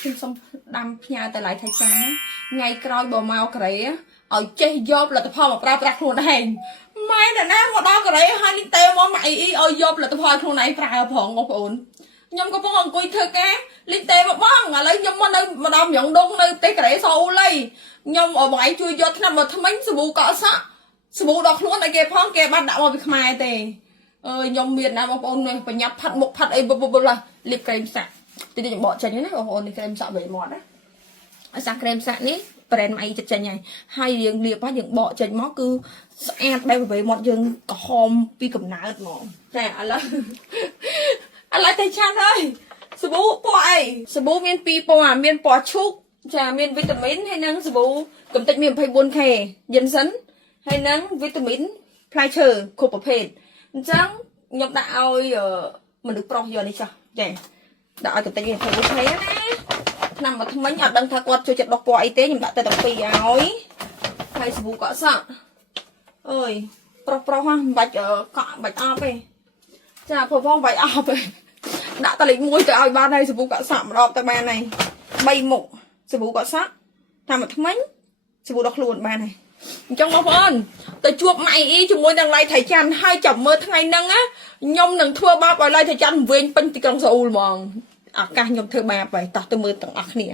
ខ្ញុំសុំដាំផ្ញើទៅឡៃថៃចានណាថ្ងៃក្រោយបើមកកូរ៉េឲ្យចេះយកផលិតផលមកប្រើប្រាស់ខ្លួនឯងម៉ែអ្នកណាមកដល់កូរ៉េហើយលីងតេមកម៉ែអ៊ីឲ្យយកផលិតផលខ្លួនឯងប្រើផងបងប្អូនខ្ញុំកំពុងអង្គុយធ្វើការលីងតេមកបងឥឡូវខ្ញុំមកនៅម្ដងញងដងនៅប្រទេសកូរ៉េសូអ៊ូលីខ្ញុំឲ្យបងឯងជួយយកថ្នាំមកថ្មិញសាប៊ូកក់សក់សាប៊ូដល់ខ្លួនឲ្យគេផងគេបានដាក់មកពីខ្មែរទេអើយខ្ញុំមានណាបងប្អូនប្រញាប់ផាត់មុខផាត់អីបុបលាបក្រែមសាក់ទីនេះខ្ញុំបកចេញណាបងប្អូននេះក្រែមសាក់វេមាត់ណាឲ្យសាក់ក្រែមសាក់នេះប្រេនមកអីចិត្តចេញហើយយើងលាបហើយយើងបកចេញមកគឺស្អាតបែបវេមាត់យើងក្រហមពីកំណើតហ្មងតែឥឡូវតែឆាន់ហើយសាប៊ូពណ៌អីសាប៊ូមាន2ពណ៌មានពណ៌ឈូកចាមានវីតាមីនហើយនិងសាប៊ូកំតិចមាន 24K យិនសិនហើយនិងវីតាមីនផ្លែឈើគ្រប់ប្រភេទអញ្ចឹងខ្ញុំដាក់ឲ្យមនុស្សប្រុសយកនេះចុះចាដាក់ឲ្យកំតិចមាន 24K ណាឆ្នាំមកថ្មិញអត់ដឹងថាគាត់ចូលចិត្តដុសពណ៌អីទេខ្ញុំដាក់តែ2ឲ្យហើយសាប៊ូកក់សក់អើយប្រុសហ្នឹងមិនបាច់កក់បាច់អប់ទេចាព្រោះផងបាច់អប់ទេដាក់តែលេខ1ទៅឲ្យបានហើយសាប៊ូកក់សក់ម្ដងទៅបានហើយ3មុខសាប៊ូកក់សក់តាមមកថ្មិញសាប៊ូដល់ខ្លួនបានហើយអញ្ចឹងបងប្អូនទៅជួបម៉ៃអ៊ីជាមួយនឹងឡៃថៃច័ន្ទហើយចាំមើលថ្ងៃហ្នឹងណាខ្ញុំនឹងធ្វើបាបឲ្យឡៃថៃច័ន្ទវិញពេញទីក្រុងសូអ៊ូលហ្មងឱកាសខ្ញុំធ្វើបាបហើយតោះទៅមើលទាំងអស់គ្នា